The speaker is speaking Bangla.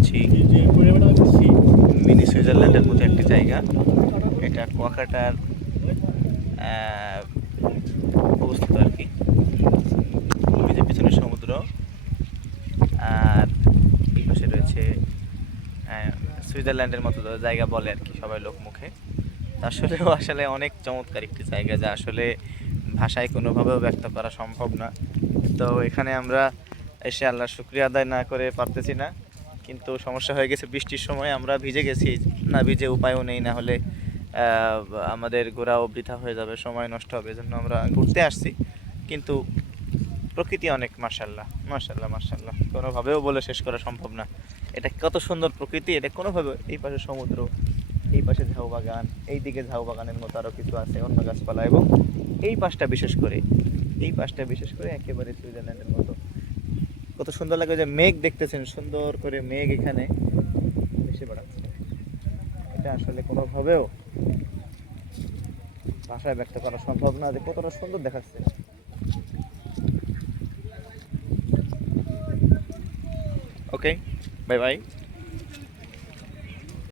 আছি মিনি সুইজারল্যান্ডের মতো একটি জায়গা। এটা কুয়াকাটার অবস্থিত আর কি। ওই যে পিছনে সমুদ্র, আর এই পাশে রয়েছে সুইজারল্যান্ডের মতো জায়গা বলে আর কি সবাই লোক মুখে। আসলেও আসলে অনেক চমৎকার একটি জায়গা, যা আসলে ভাষায় কোনোভাবেও ব্যক্ত করা সম্ভব না। তো এখানে আমরা এসে আল্লাহর শুকরিয়া আদায় না করে পারতেছি না, কিন্তু সমস্যা হয়ে গেছে বৃষ্টির সময় আমরা ভিজে গেছি। না ভিজে উপায়ও নেই, না হলে আমাদের ঘোরাও বৃথা হয়ে যাবে, সময় নষ্ট হবে। এজন্য আমরা ঘুরতে আসছি, কিন্তু প্রকৃতি অনেক মাশাআল্লাহ মাশাআল্লাহ মাশাআল্লাহ, কোনোভাবেও বলে শেষ করা সম্ভব না। এটা কত সুন্দর প্রকৃতি, এটা কোনোভাবে, এই পাশে সমুদ্র, এই পাশে ঝাউ বাগান, এই দিকে ঝাউ বাগানের মতো আরও কিছু আছে অন্য গাছপালা, এবং এই পাশটা বিশেষ করে, এই পাশটা বিশেষ করে একেবারে সুইজারল্যান্ডের মতো কত সুন্দর লাগে। যে মেঘ দেখতেছেন, সুন্দর করে মেঘ এখানে ভেসে বেড়াচ্ছে। এটা আসলে কোনোভাবেও ভাষায় ব্যক্ত করা সম্ভব না যে কতটা সুন্দর দেখাচ্ছে। ওকে, বাই বাই।